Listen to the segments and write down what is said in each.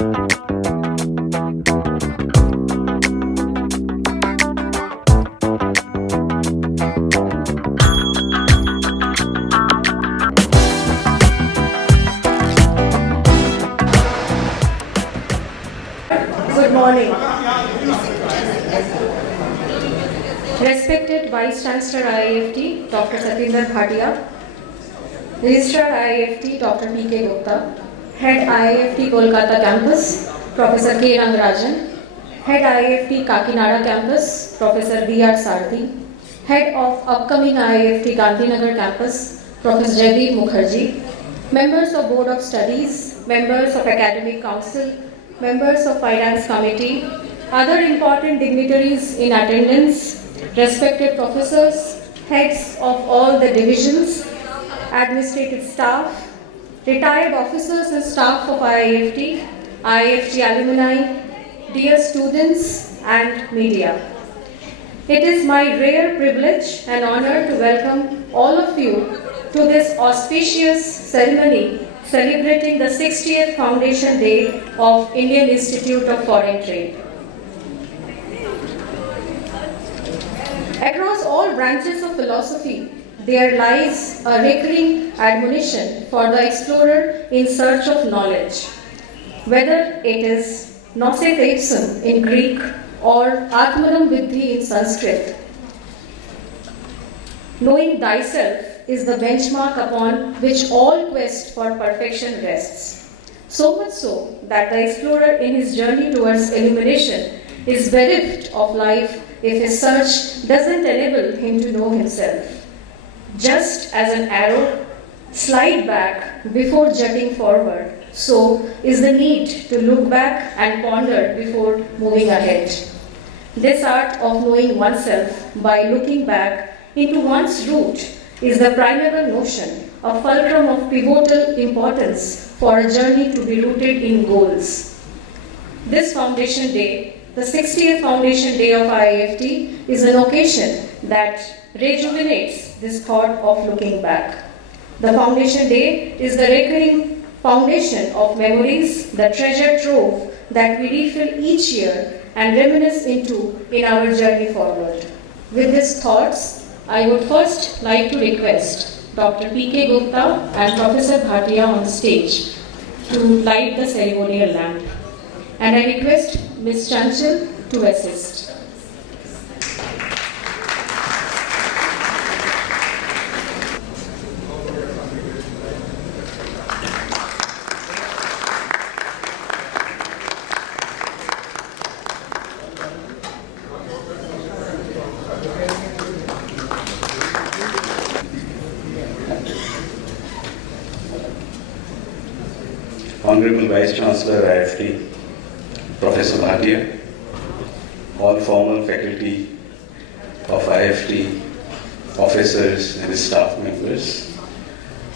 Good morning. Respected Vice Chancellor IIFT, Dr. Satinder Bhatia, Registrar IIFT, Dr. P.K. Gupta, Head IIFT Kolkata Campus, Professor K. Rangarajan, Head IIFT Kakinada Campus, Professor B.R. Sarthi, Head of upcoming IIFT Gandhinagar Campus, Professor Jaideep Mukherjee, Members of Board of Studies, Members of Academic Council, Members of Finance Committee, other important dignitaries in attendance, respected professors, heads of all the divisions, administrative staff, retired officers and staff of IIFT, IIFT alumni, dear students and media. It is my rare privilege and honor to welcome all of you to this auspicious ceremony celebrating the 60th Foundation Day of Indian Institute of Foreign Trade. Across all branches of philosophy, there lies a recurring admonition for the explorer in search of knowledge. Whether it is Nocet ipsum in Greek or Atmanam Vidhi in Sanskrit, knowing thyself is the benchmark upon which all quest for perfection rests. So much so that the explorer in his journey towards illumination is bereft of life if his search doesn't enable him to know himself. Just as an arrow slides back before jutting forward, so is the need to look back and ponder before moving ahead. This art of knowing oneself by looking back into one's root is the primeval notion, a fulcrum of pivotal importance for a journey to be rooted in goals. This Foundation Day, the 60th Foundation Day of IIFT, is an occasion that rejuvenates this thought of looking back. The Foundation Day is the recurring foundation of memories, the treasure trove that we refill each year and reminisce into in our journey forward. With these thoughts, I would first like to request Dr. P.K. Gupta and Professor Bhatia on the stage to light the ceremonial lamp. And I request Ms. Chanchal to assist. Honorable Vice Chancellor IIFT, Professor Bhatia, all former faculty of IIFT, officers and staff members,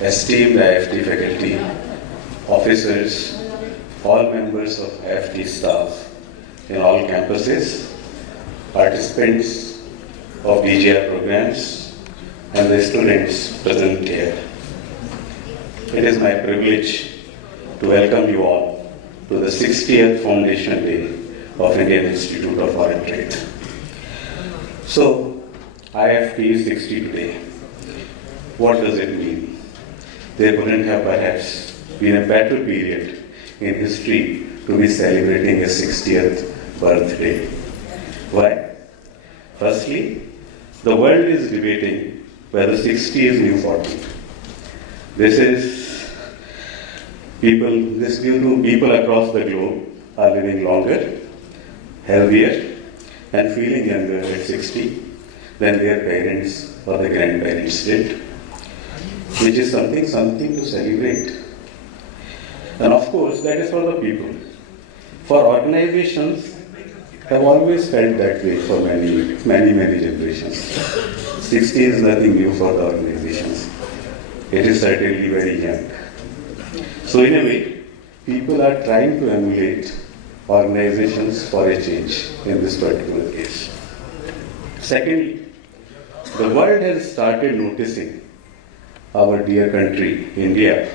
esteemed IIFT faculty, officers, all members of IIFT staff in all campuses, participants of BGR programs, and the students present here. It is my privilege to welcome you all to the 60th Foundation Day of Indian Institute of Foreign Trade. So, IIFT is 60 today. What does it mean? There couldn't have perhaps been a better period in history to be celebrating a 60th birthday. Why? Firstly, the world is debating whether 60 is new 40. This due to people across the globe are living longer, healthier, and feeling younger at 60 than their parents or their grandparents did, which is something to celebrate. And of course, that is for the people. For organizations, have always felt that way for many generations. 60 is nothing new for the organizations. It is certainly very young. So in a way, people are trying to emulate organizations for a change in this particular case. Secondly, the world has started noticing our dear country, India,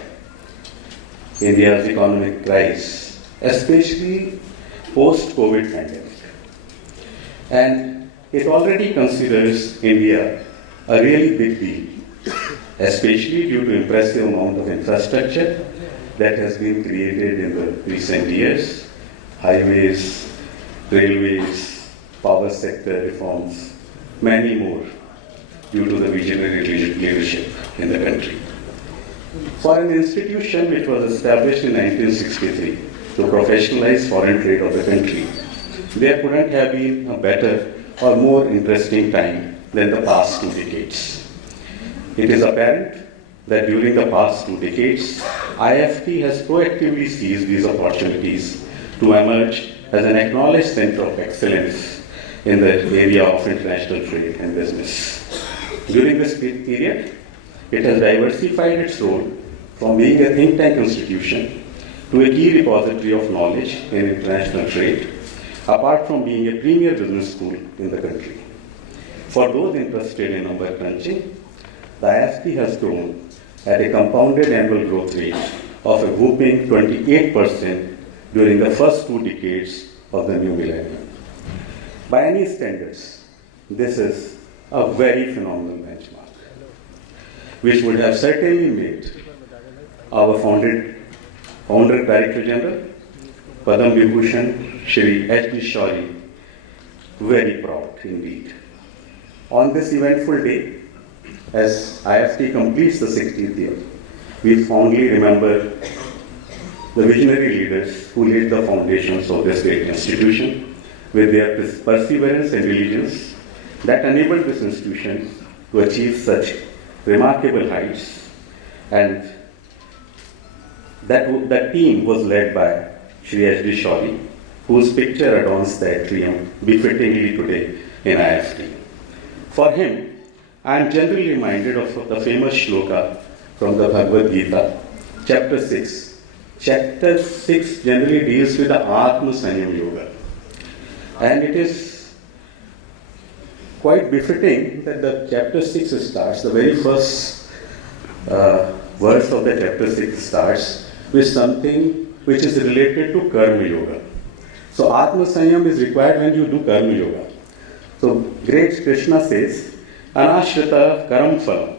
India's economic crisis, especially post-COVID pandemic. And it already considers India a really big deal, especially due to impressive amount of infrastructure that has been created in the recent years, highways, railways, power sector reforms, many more, due to the visionary leadership in the country. For an institution which was established in 1963 to professionalize foreign trade of the country, there couldn't have been a better or more interesting time than the past 2 decades. It is apparent that during the past 2 decades, IIFT has proactively seized these opportunities to emerge as an acknowledged center of excellence in the area of international trade and business. During this period, it has diversified its role from being a think tank institution to a key repository of knowledge in international trade, apart from being a premier business school in the country. For those interested in number crunching, the IIFT has grown at a compounded annual growth rate of a whopping 28% during the first 2 decades of the new millennium. By any standards, this is a very phenomenal benchmark, which would have certainly made our founder Director General, Padam Vibhushan Shri H.D. Shawri, very proud indeed. On this eventful day, as IIFT completes the 60th year, we fondly remember the visionary leaders who laid the foundations of this great institution with their perseverance and diligence that enabled this institution to achieve such remarkable heights. And that team was led by Shri H.D. Shawri, whose picture adorns the atrium befittingly today in IIFT. For him, I am generally reminded of the famous shloka from the Bhagavad Gita, chapter 6. Chapter 6 generally deals with the Atma Sanyam Yoga. And it is quite befitting that the chapter 6 starts, the very first verse of the chapter 6 starts with something which is related to Karma Yoga. So Atma Sanyam is required when you do Karma Yoga. So great Krishna says, Anashrita karam phalam,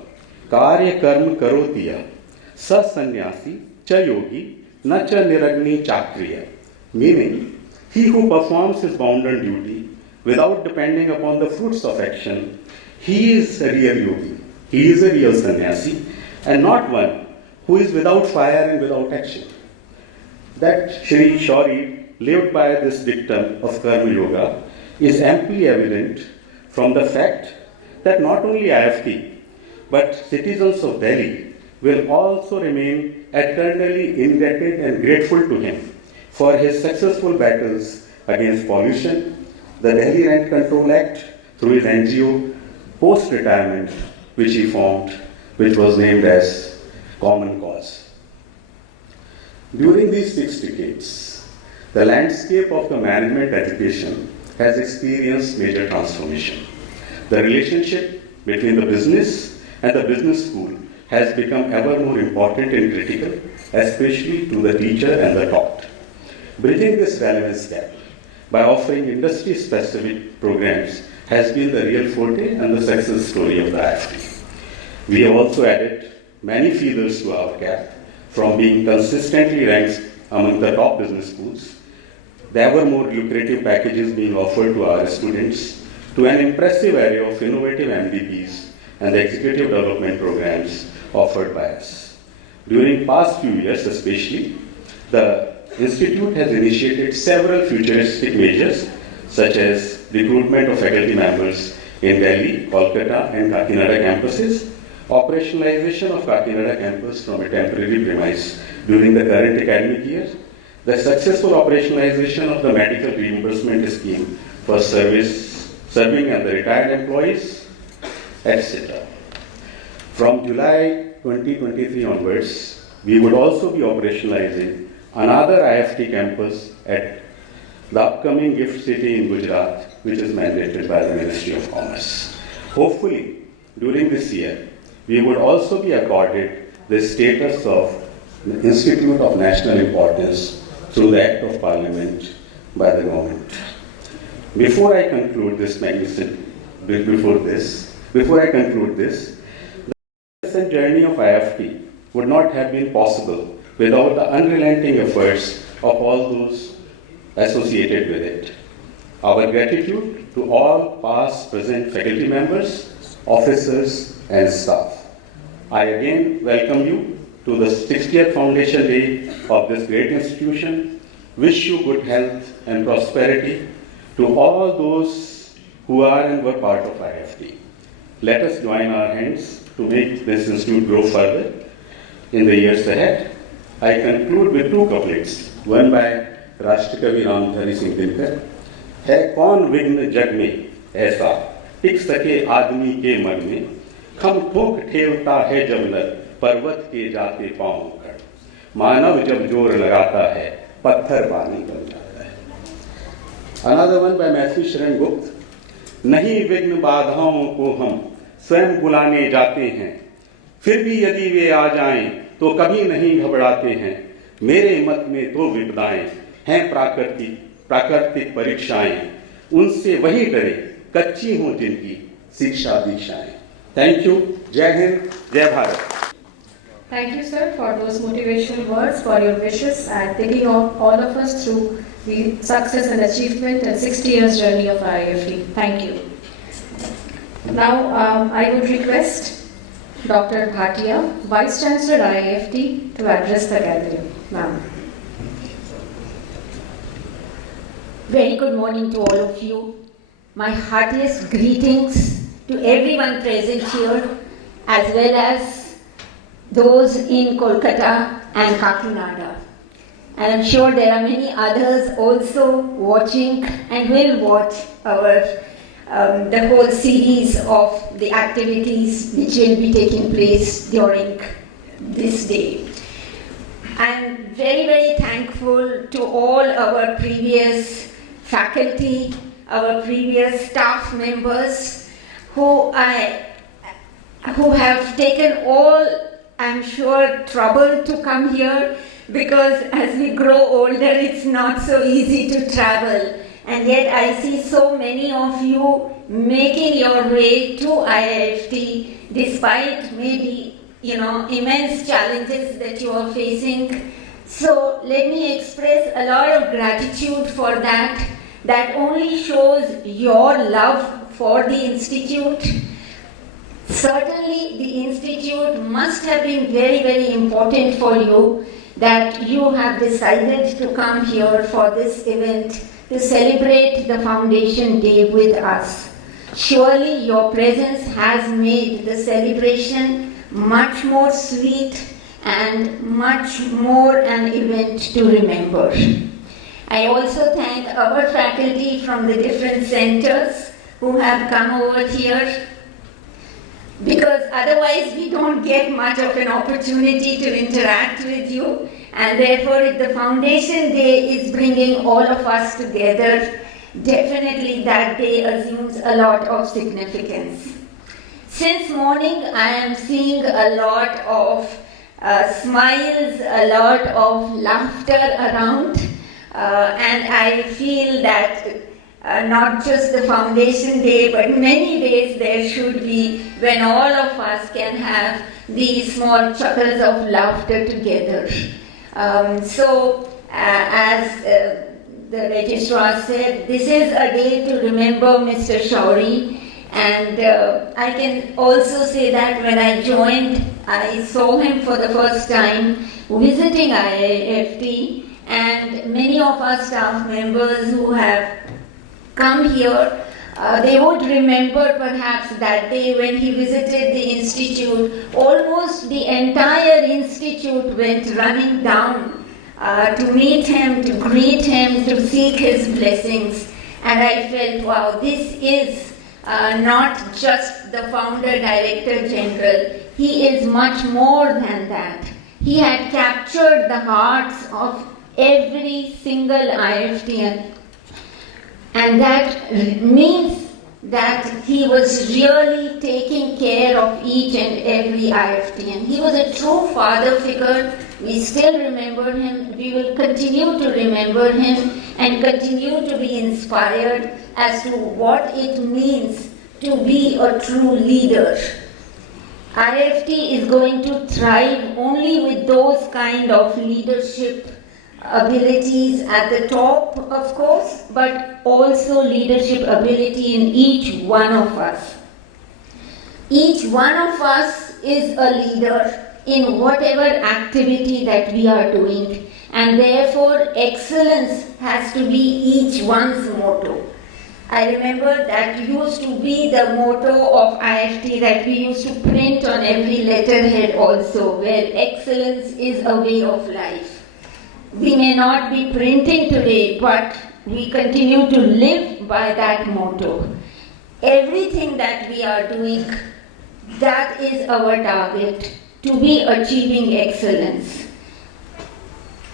karya karma karotiya, sa sannyasi cha yogi, na cha niragni chakriya. Meaning, he who performs his bounden duty without depending upon the fruits of action, he is a real yogi, he is a real sannyasi, and not one who is without fire and without action. That Shri Shawri lived by this dictum of Karma Yoga is amply evident from the fact that not only IIFT, but citizens of Delhi will also remain eternally indebted and grateful to him for his successful battles against pollution, the Delhi Rent Control Act through his NGO post-retirement, which he formed, which was named as Common Cause. During these 6 decades, the landscape of the management education has experienced major transformation. The relationship between the business and the business school has become ever more important and critical, especially to the teacher and the taught. Bridging this relevance gap by offering industry-specific programs has been the real forte and the success story of the IIFT. We have also added many feathers to our cap, from being consistently ranked among the top business schools, the ever more lucrative packages being offered to our students, to an impressive array of innovative MDPs and the executive development programs offered by us. During past few years especially, the Institute has initiated several futuristic measures, such as recruitment of faculty members in Delhi, Kolkata and Kakinada campuses, operationalization of Kakinada campus from a temporary premise during the current academic year, the successful operationalization of the medical reimbursement scheme for serving and the retired employees, etc. From July 2023 onwards, we would also be operationalizing another IIFT campus at the upcoming GIFT City in Gujarat, which is mandated by the Ministry of Commerce. Hopefully, during this year, we would also be accorded the status of the Institute of National Importance through the Act of Parliament by the government. Before I conclude this, the journey of IIFT would not have been possible without the unrelenting efforts of all those associated with it. Our gratitude to all past, present faculty members, officers, and staff. I again welcome you to the 60th Foundation Day of this great institution. Wish you good health and prosperity to all those who are and were part of IIFT. Let us join our hands to make this institute grow further in the years ahead. I conclude with two couplets, one by Rashtrakavi Ramdhari Singh Dinkar. है कौन विघ्न जग में ऐसा टिक सके आदमी के मन में, खम ठोक ठेलता है जब नर पर्वत के जाते पांव कर, मानव जब जोर लगाता है पत्थर पानी बन जाता है. Another one by Matthew Sharan Gupta. नहीं विघ्न बाधाओं को हम स्वयं बुलाने जाते हैं, फिर भी यदि वे आ जाएं तो कभी नहीं घबराते हैं. मेरे मत में तो विपदाएं हैं प्राकृतिक परीक्षाएं, उनसे वही डरे कच्ची हों जिनकी शिक्षा दीक्षाएं. Thank you. जय हिंद, जय Bharat. Thank you, sir, for those motivational words, for your wishes, and taking all of us through the success and achievement and 60 years journey of IIFT. Thank you. Now, I would request Dr. Bhatia, Vice Chancellor IIFT, to address the gathering. Ma'am. Very good morning to all of you. My heartiest greetings to everyone present here, as well as those in Kolkata and Kakinada. And I'm sure there are many others also watching and will watch our the whole series of the activities which will be taking place during this day. I'm very, very thankful to all our previous faculty, our previous staff members who have taken all, I'm sure, trouble to come here, because as we grow older it's not so easy to travel, and yet I see so many of you making your way to IIFT despite maybe immense challenges that you are facing. So let me express a lot of gratitude for that. That only shows your love for the institute. Certainly the institute must have been very, very important for you, that you have decided to come here for this event to celebrate the Foundation Day with us. Surely your presence has made the celebration much more sweet and much more an event to remember. I also thank our faculty from the different centers who have come over here, because otherwise we don't get much of an opportunity to interact with you, and therefore the Foundation Day is bringing all of us together. Definitely that day assumes a lot of significance. Since morning I am seeing a lot of smiles, a lot of laughter around, and I feel that not just the Foundation Day, but many days there should be when all of us can have these small chuckles of laughter together. As the registrar said, this is a day to remember Mr. Shauri, and I can also say that when I joined, I saw him for the first time visiting IIFT, and many of our staff members who have come here, they would remember perhaps that day when he visited the institute. Almost the entire institute went running down to meet him, to greet him, to seek his blessings. And I felt, wow, this is not just the founder, director general. He is much more than that. He had captured the hearts of every single IIFTian. And that means that he was really taking care of each and every IIFTian. He was a true father figure We still remember him. We will continue to remember him and continue to be inspired as to what it means to be a true leader. IIFT is going to thrive only with those kind of leadership abilities at the top, of course, but also leadership ability in each one of us. Each one of us is a leader in whatever activity that we are doing, and therefore excellence has to be each one's motto. I remember that used to be the motto of IIFT that we used to print on every letterhead also, where excellence is a way of life. We may not be printing today, but we continue to live by that motto. Everything that we are doing, that is our target, to be achieving excellence.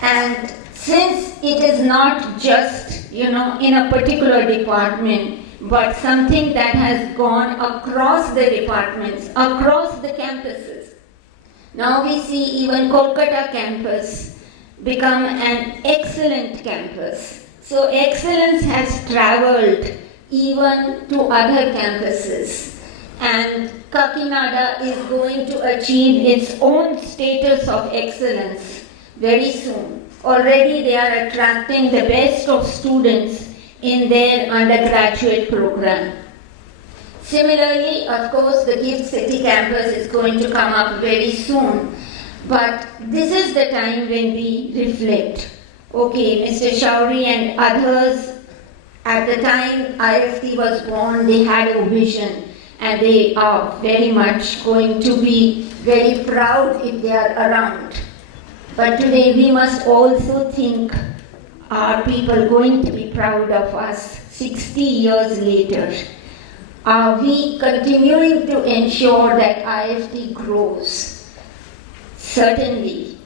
And since it is not just, in a particular department, but something that has gone across the departments, across the campuses. Now we see even Kolkata campus become an excellent campus. So excellence has traveled even to other campuses. And Kakinada is going to achieve its own status of excellence very soon. Already they are attracting the best of students in their undergraduate program. Similarly, of course, the Gift City campus is going to come up very soon. But this is the time when we reflect. Okay, Mr. Shourie and others, at the time IIFT was born, they had a vision. And they are very much going to be very proud if they are around. But today we must also think, are people going to be proud of us 60 years later? Are we continuing to ensure that IIFT grows? Certainly.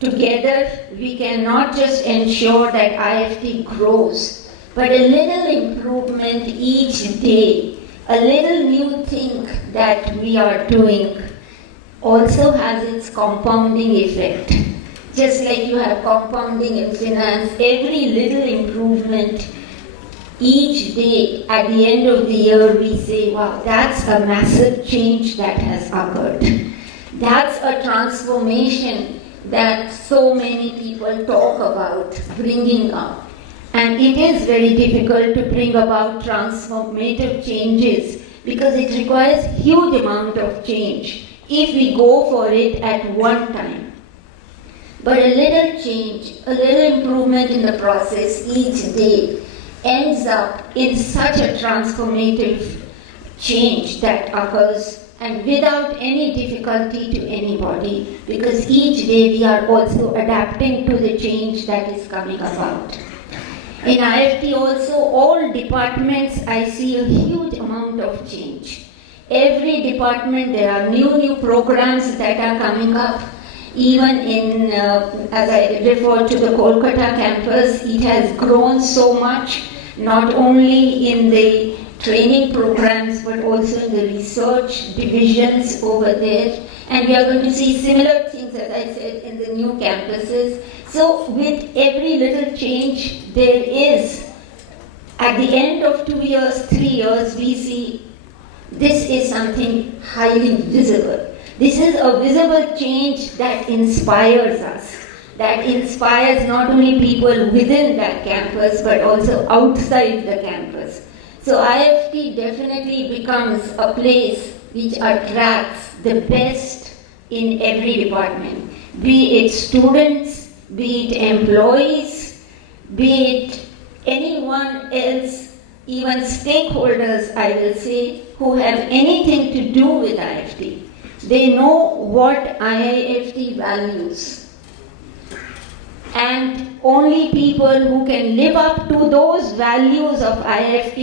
Together we cannot just ensure that IIFT grows, but a little improvement each day. A little new thing that we are doing also has its compounding effect. Just like you have compounding in finance, every little improvement each day, at the end of the year, we say, wow, that's a massive change that has occurred. That's a transformation that so many people talk about bringing up. And it is very difficult to bring about transformative changes because it requires huge amount of change if we go for it at one time. But a little change, a little improvement in the process each day ends up in such a transformative change that occurs and without any difficulty to anybody, because each day we are also adapting to the change that is coming about. In IIFT also, all departments, I see a huge amount of change. Every department, there are new programs that are coming up. Even in, as I refer to the Kolkata campus, it has grown so much, not only in the training programs, but also in the research divisions over there. And we are going to see similar things, as I said, in the new campuses. So with every little change, there is, at the end of 2 years, 3 years, we see this is something highly visible. This is a visible change that inspires us, that inspires not only people within that campus, but also outside the campus. So IIFT definitely becomes a place which attracts the best in every department, be it students, be it employees, be it anyone else, even stakeholders, I will say, who have anything to do with IIFT. They know what IIFT values. And only people who can live up to those values of IIFT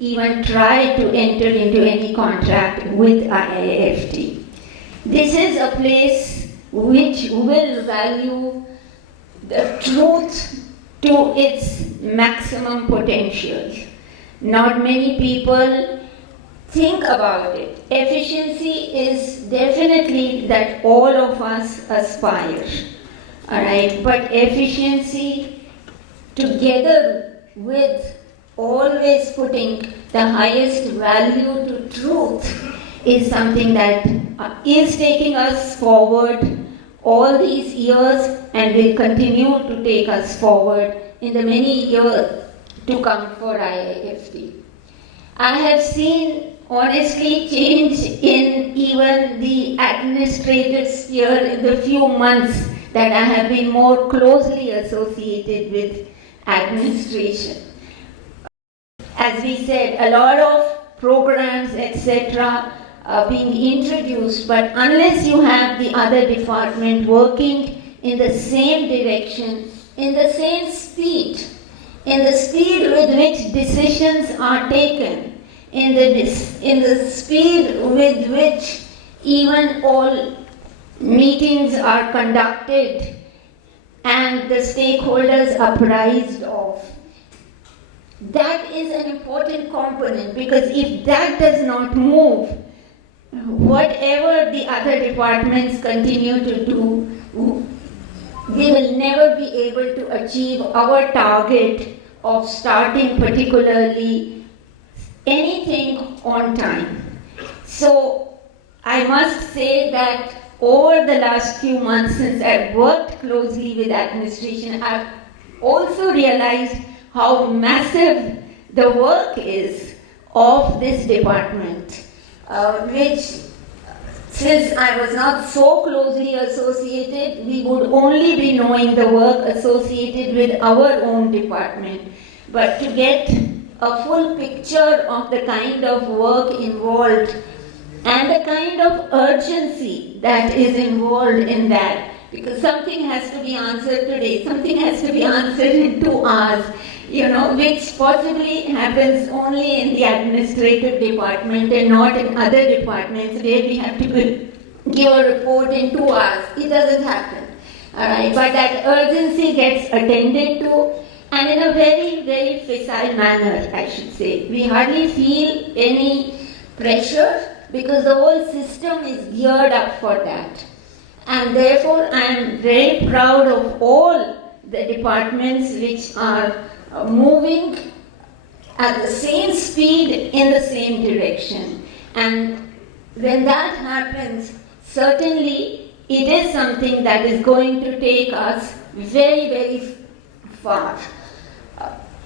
even try to enter into any contract with IIFT. This is a place which will value the truth to its maximum potential. Not many people think about it. Efficiency is definitely that all of us aspire. Alright, but efficiency together with always putting the highest value to truth is something that is taking us forward all these years and will continue to take us forward in the many years to come for IIFT. I have seen honestly change in even the administrative sphere in the few months that I have been more closely associated with administration. As we said, a lot of programs, etc., are being introduced, but unless you have the other department working in the same direction, in the same speed, in the speed with which decisions are taken, in the speed with which even all meetings are conducted and the stakeholders apprised of. That is an important component, because if that does not move, whatever the other departments continue to do, we will never be able to achieve our target of starting particularly anything on time. So I must say that over the last few months, since I've worked closely with administration, I've also realized how massive the work is of this department, which, since I was not so closely associated, we would only be knowing the work associated with our own department. But to get a full picture of the kind of work involved and the kind of urgency that is involved in that, because something has to be answered today, something has to be answered in 2 hours, which possibly happens only in the administrative department and not in other departments where we have to give a report in 2 hours. It doesn't happen. Alright, but that urgency gets attended to, and in a very, very facile manner, I should say. We hardly feel any pressure because the whole system is geared up for that. And therefore, I am very proud of all the departments which are moving at the same speed in the same direction. And when that happens, certainly it is something that is going to take us very, very far.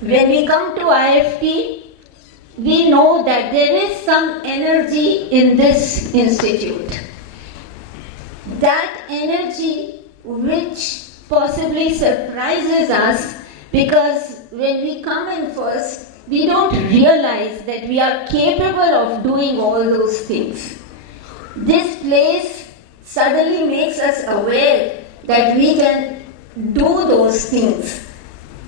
When we come to IIFT, we know that there is some energy in this institute. That energy which possibly surprises us, because when we come in first, we don't realize that we are capable of doing all those things. This place suddenly makes us aware that we can do those things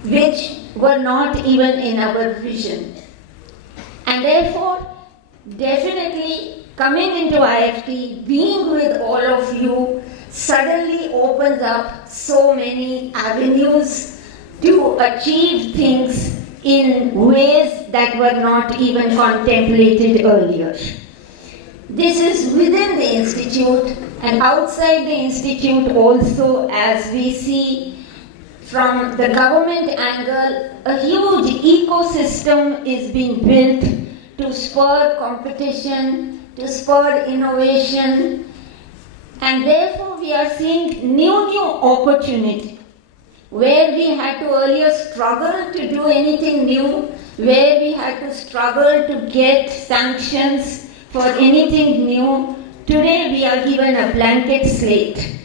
which were not even in our vision. And therefore, definitely coming into IIFT, being with all of you, suddenly opens up so many avenues to achieve things in ways that were not even contemplated earlier. This is within the institute, and outside the institute also, as we see from the government angle, a huge ecosystem is being built to spur competition, to spur innovation, and therefore we are seeing new opportunity. Where we had to earlier struggle to do anything new, where we had to struggle to get sanctions for anything new, today we are given a blanket slate.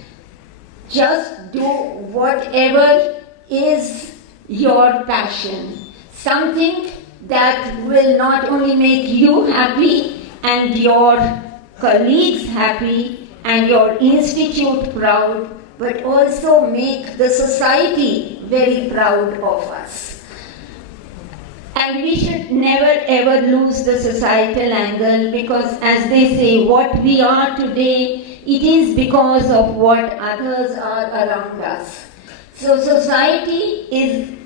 Just do whatever is your passion. Something that will not only make you happy and your colleagues happy and your institute proud, but also make the society very proud of us. And we should never ever lose the societal angle, because as they say, what we are today, it is because of what others are around us. So society is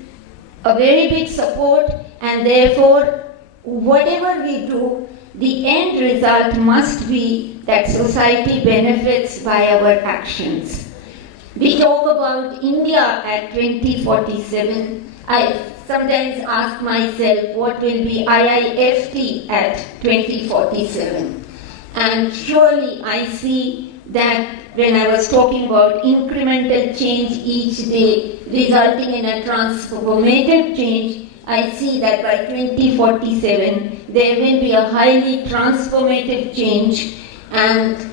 a very big support, and therefore whatever we do, the end result must be that society benefits by our actions. We talk about India at 2047. I sometimes ask myself what will be IIFT at 2047. And surely I see that when I was talking about incremental change each day resulting in a transformative change, I see that by 2047 there will be a highly transformative change, and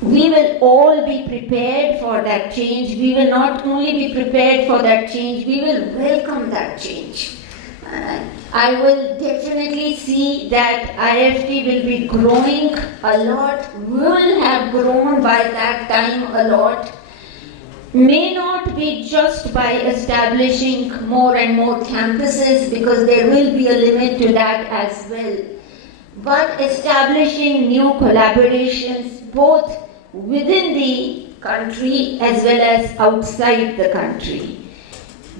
we will all be prepared for that change. We will not only be prepared for that change, we will welcome that change. I will definitely see that IIFT will be growing a lot, will have grown by that time a lot. May not be just by establishing more and more campuses, because there will be a limit to that as well, but establishing new collaborations both within the country as well as outside the country.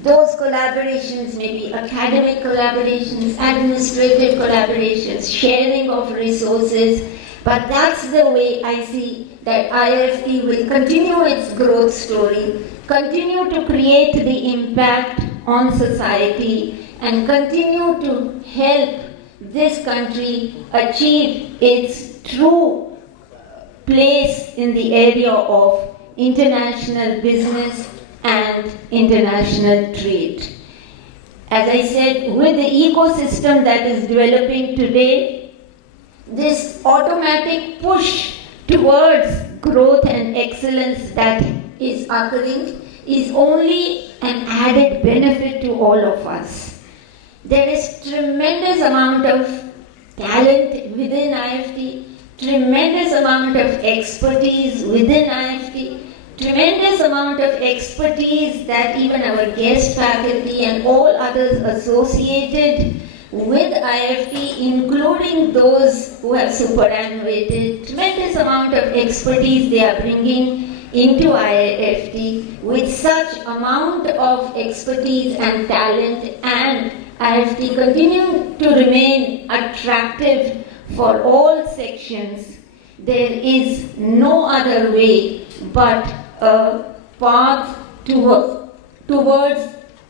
Those collaborations may be academic collaborations, administrative collaborations, sharing of resources, but that's the way I see that IIFT will continue its growth story, continue to create the impact on society, and continue to help this country achieve its true place in the area of international business and international trade. As I said, with the ecosystem that is developing today, this automatic push towards growth and excellence that is occurring is only an added benefit to all of us. There is tremendous amount of talent within IIFT, tremendous amount of expertise within IIFT, tremendous amount of expertise that even our guest faculty and all others associated with IIFT, including those who have superannuated, tremendous amount of expertise they are bringing into IIFT. With such amount of expertise and talent, and IIFT continue to remain attractive for all sections, there is no other way but a path towards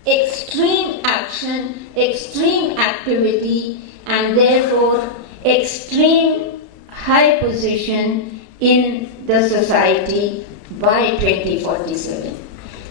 extreme action, extreme activity, and therefore extreme high position in the society by 2047.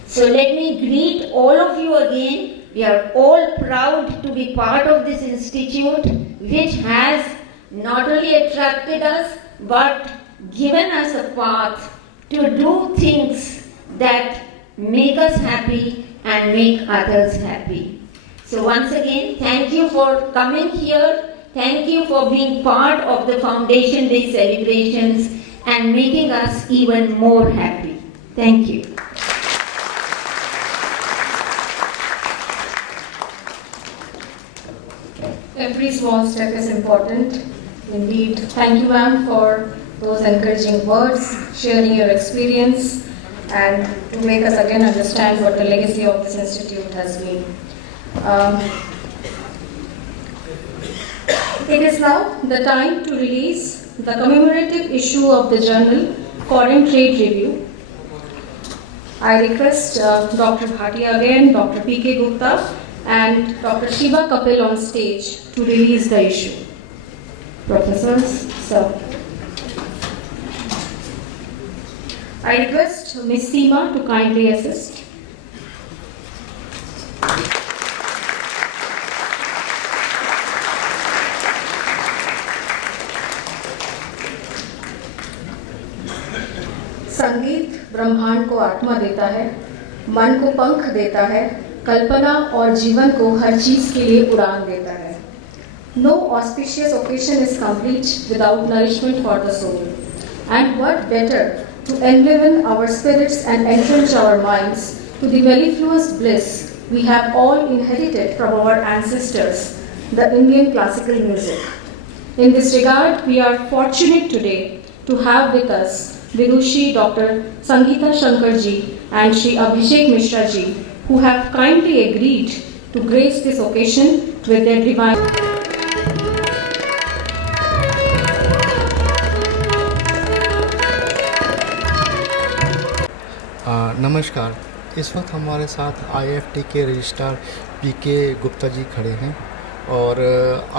So let me greet all of you again. We are all proud to be part of this institute, which has not only attracted us but given us a path to do things that make us happy and make others happy. So once again, thank you for coming here. Thank you for being part of the Foundation Day celebrations and making us even more happy. Thank you. Every small step is important. Indeed. Thank you, ma'am, for those encouraging words, sharing your experience, and to make us again understand what the legacy of this institute has been. It is now the time to release the commemorative issue of the journal Foreign Trade Review. I request Dr. Bhatia again, Dr. P.K. Gupta, and Dr. Shiva Kapil on stage to release the issue. Professors, sir. I request Ms. Seema to kindly assist. संगीत ब्रह्मांड को आत्मा देता है, मन को पंख देता है, कल्पना और जीवन को हर चीज के लिए उड़ान देता है. No auspicious occasion is complete without nourishment for the soul. And what better to enliven our spirits and entrench our minds to the mellifluous bliss we have all inherited from our ancestors, the Indian classical music. In this regard, we are fortunate today to have with us Vidushi Dr. Sangeeta Shankarji and Shri Abhishek Mishraji, who have kindly agreed to grace this occasion with their divine. नमस्कार। इस वक्त हमारे साथ IIFT के registrar PK Gupta ji खड़े हैं और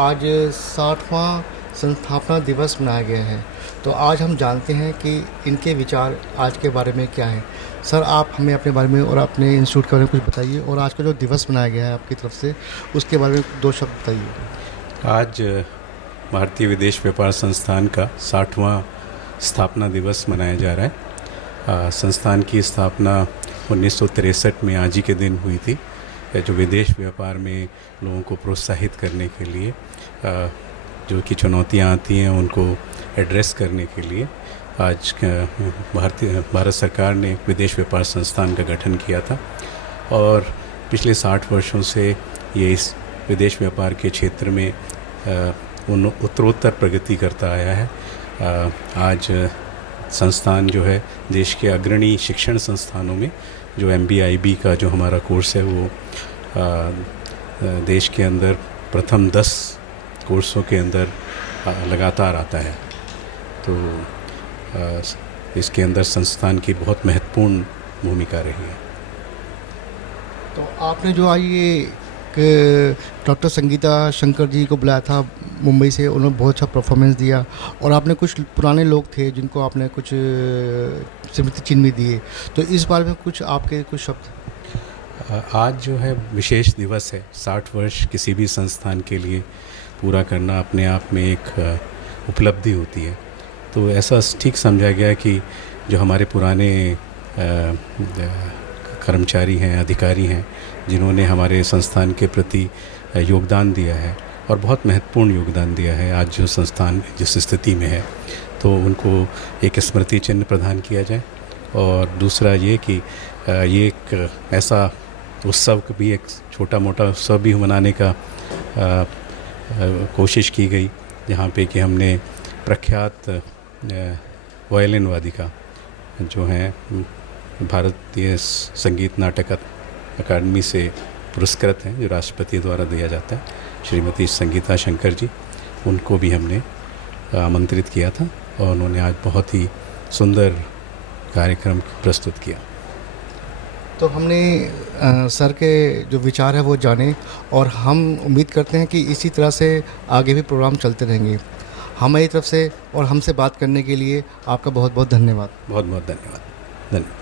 आज 60वां संस्थापना दिवस मनाया गया है। तो आज हम जानते हैं कि इनके विचार आज के बारे में क्या हैं। सर, आप हमें अपने बारे में और अपने इंस्टीट्यूट के बारे में कुछ बताइए और आज का जो दिवस मनाया गया है आपकी तरफ से उसके बारे में 2 शब्द बताइए। आज भारतीय विदेश व्यापार संस्थान का 60वां स्थापना दिवस मनाया जा रहा है। संस्थान की स्थापना 1963 में आज ही के दिन हुई थी, जो विदेश व्यापार में लोगों को प्रोत्साहित करने के लिए, जो कि चुनौतियां आती हैं उनको एड्रेस करने के लिए आज भारत सरकार ने विदेश व्यापार संस्थान का गठन किया था और पिछले 60 वर्षों से ये इस विदेश व्यापार के क्षेत्र में उत्तरोत्तर प्रगति करता आया है। आज संस्थान जो है देश के अग्रणी शिक्षण संस्थानों में, जो MBIB का जो हमारा कोर्स है वो देश के अंदर प्रथम 10 कोर्सों के अंदर लगातार आता है। तो इसके अंदर संस्थान की बहुत महत्वपूर्ण भूमिका रही है। तो आपने जो आज ये डॉक्टर संगीता शंकर जी को बुलाया था मुंबई से, उन्होंने बहुत अच्छा परफॉर्मेंस दिया और आपने कुछ पुराने लोग थे जिनको आपने कुछ स्मृति चिन्ह भी दिए, तो इस बारे में कुछ आपके कुछ शब्द। आज जो है विशेष दिवस है। 60 वर्ष किसी भी संस्थान के लिए पूरा करना अपने आप में एक उपलब्धि होती है। तो ऐसा ठीक समझा गया कि जो हमारे पुराने कर्मचारी हैं, अधिकारी हैं, जिन्होंने हमारे संस्थान के प्रति योगदान दिया है और बहुत महत्वपूर्ण योगदान दिया है, आज जो संस्थान जिस स्थिति में है, तो उनको एक स्मृति चिन्ह प्रदान किया जाए। और दूसरा ये कि ये एक ऐसा उत्सव भी, एक छोटा मोटा उत्सव भी मनाने का कोशिश की गई, जहाँ पे कि हमने प्रख्यात वायलिन वादिका जो हैं, भारतीय संगीत नाटक अकादमी से पुरस्कृत हैं, जो राष्ट्रपति द्वारा दिया जाता है, श्रीमती संगीता शंकर जी, उनको भी हमने आमंत्रित किया था और उन्होंने आज बहुत ही सुंदर कार्यक्रम प्रस्तुत किया। तो हमने सर के जो विचार है वो जाने और हम उम्मीद करते हैं कि इसी तरह से आगे भी प्रोग्राम चलते रहेंगे। हमारी तरफ से और हमसे बात करने के लिए आपका बहुत बहुत धन्यवाद। बहुत बहुत धन्यवाद।